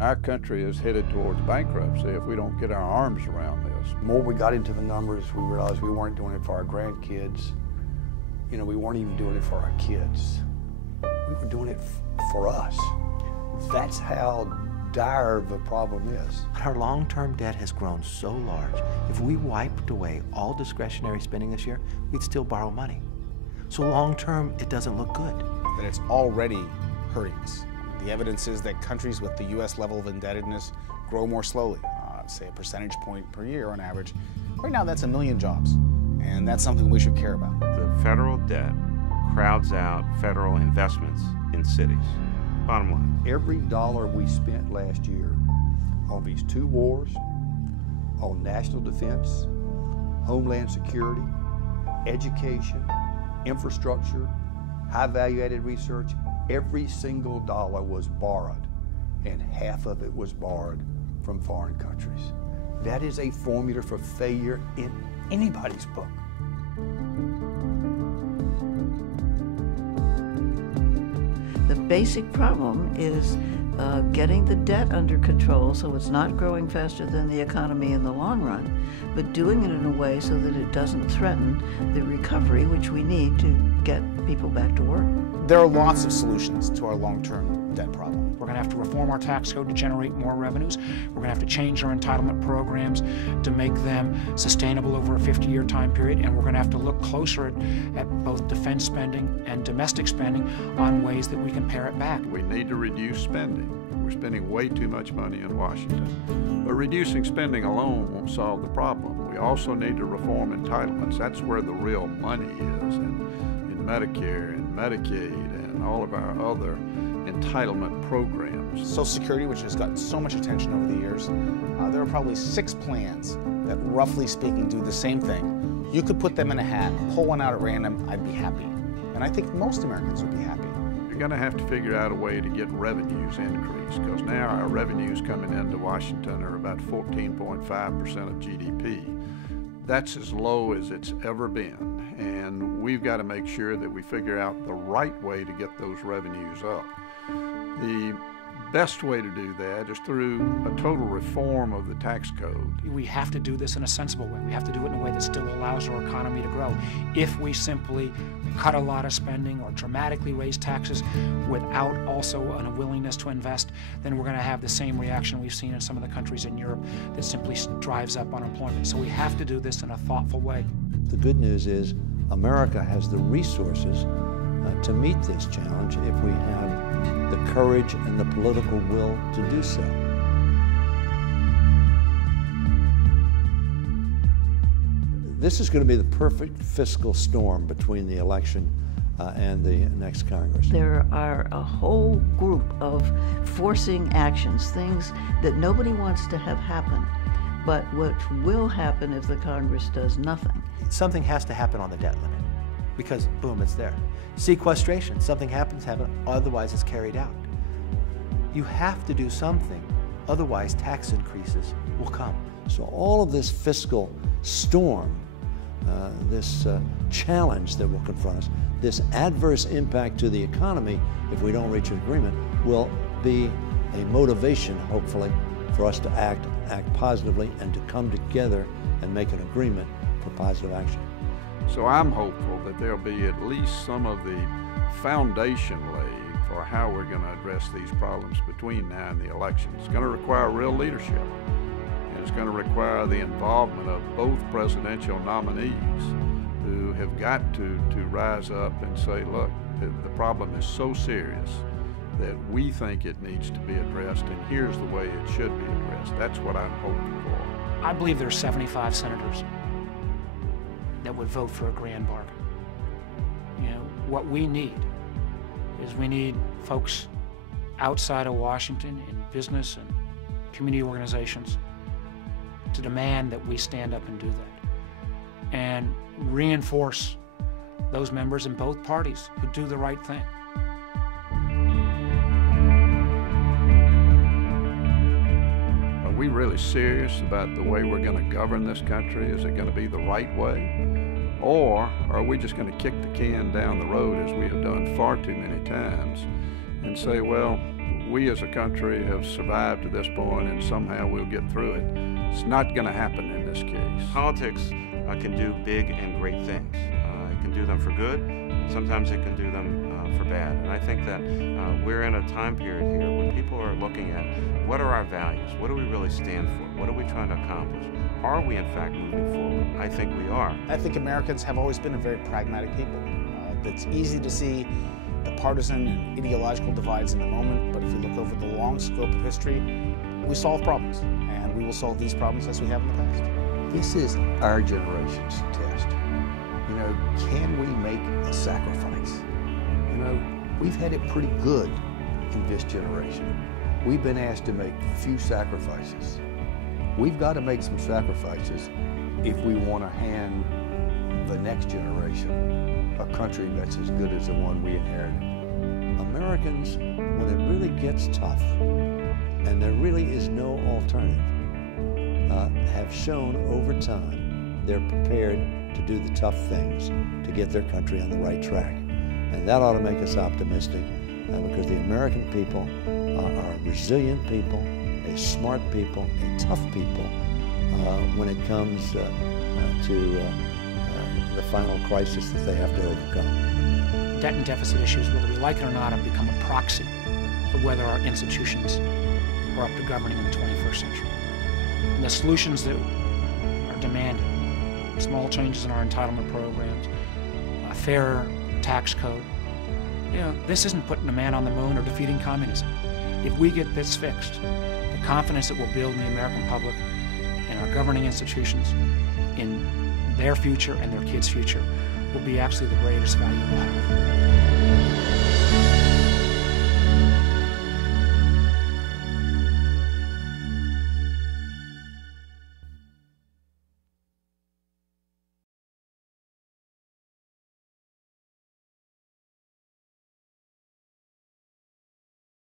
Our country is headed towards bankruptcy if we don't get our arms around this. The more we got into the numbers, we realized we weren't doing it for our grandkids. You know, we weren't even doing it for our kids. We were doing it for us. That's how dire the problem is. Our long-term debt has grown so large, if we wiped away all discretionary spending this year, we'd still borrow money. So long-term, it doesn't look good. That it's already hurting us. The evidence is that countries with the U.S. level of indebtedness grow more slowly, say a percentage point per year on average. Right now, that's 1 million jobs, and that's something we should care about. The federal debt crowds out federal investments in cities. Bottom line. Every dollar we spent last year on these 2 wars, on national defense, homeland security, education, infrastructure, high value added research, every single dollar was borrowed, and half of it was borrowed from foreign countries. That is a formula for failure in anybody's book. The basic problem is getting the debt under control so it's not growing faster than the economy in the long run, but doing it in a way so that it doesn't threaten the recovery which we need to get people back to work. There are lots of solutions to our long-term debt problem. We're going to have to reform our tax code to generate more revenues. We're going to have to change our entitlement programs to make them sustainable over a 50-year time period, and we're going to have to look closer at both defense spending and domestic spending on ways that we can pare it back. We need to reduce spending. We're spending way too much money in Washington. But reducing spending alone won't solve the problem. We also need to reform entitlements. That's where the real money is, in Medicare and Medicaid and all of our other entitlement programs. Social Security, which has gotten so much attention over the years, there are probably 6 plans that, roughly speaking, do the same thing. You could put them in a hat, pull one out at random, I'd be happy. And I think most Americans would be happy. You're going to have to figure out a way to get revenues increased, because now our revenues coming into Washington are about 14.5% of GDP. That's as low as it's ever been, and we've got to make sure that we figure out the right way to get those revenues up. The best way to do that is through a total reform of the tax code. We have to do this in a sensible way. We have to do it in a way that still allows our economy to grow. If we simply cut a lot of spending or dramatically raise taxes without also a willingness to invest, then we're going to have the same reaction we've seen in some of the countries in Europe that simply drives up unemployment. So we have to do this in a thoughtful way. The good news is America has the resources to meet this challenge if we have the courage and the political will to do so. This is going to be the perfect fiscal storm between the election and the next Congress. There are a whole group of forcing actions, things that nobody wants to have happen, but which will happen if the Congress does nothing. Something has to happen on the debt limit, because boom, it's there. Sequestration, something happens, otherwise it's carried out. You have to do something, otherwise tax increases will come. So all of this fiscal storm, this challenge that will confront us, this adverse impact to the economy if we don't reach an agreement, will be a motivation, hopefully, for us to act positively and to come together and make an agreement for positive action. So I'm hopeful that there'll be at least some of the foundation laid for how we're going to address these problems between now and the election. It's going to require real leadership, and it's going to require the involvement of both presidential nominees who have got to rise up and say, look, the problem is so serious that we think it needs to be addressed, and here's the way it should be addressed. That's what I'm hoping for. I believe there are 75 senators that would vote for a grand bargain. You know, what we need is we need folks outside of Washington in business and community organizations to demand that we stand up and do that and reinforce those members in both parties who do the right thing. Are we really serious about the way we're going to govern this country? Is it going to be the right way? Or are we just going to kick the can down the road, as we have done far too many times, and say, well, we as a country have survived to this point and somehow we'll get through it. It's not going to happen in this case. Politics can do big and great things. It can do them for good. Sometimes it can do them for bad. And I think that we're in a time period here where people are looking at what are our values? What do we really stand for? What are we trying to accomplish? Are we in fact moving forward? I think we are. I think Americans have always been a very pragmatic people. It's easy to see the partisan and ideological divides in the moment, but if you look over the long scope of history, we solve problems, and we will solve these problems as we have in the past. This is our generation's test. You know, can we make a sacrifice? You know, we've had it pretty good in this generation. We've been asked to make few sacrifices. We've got to make some sacrifices if we want to hand the next generation a country that's as good as the one we inherited. Americans, when it really gets tough, and there really is no alternative, have shown over time they're prepared to do the tough things to get their country on the right track. And that ought to make us optimistic because the American people are resilient people, a smart people, a tough people when it comes to the final crisis that they have to overcome. Debt and deficit issues, whether we like it or not, have become a proxy for whether our institutions are up to governing in the 21st century. And the solutions that are demanded, small changes in our entitlement programs, a fairer tax code, you know, this isn't putting a man on the moon or defeating communism. If we get this fixed, the confidence that we'll build in the American public, in our governing institutions, in their future and their kids' future, will be actually the greatest value we'll have.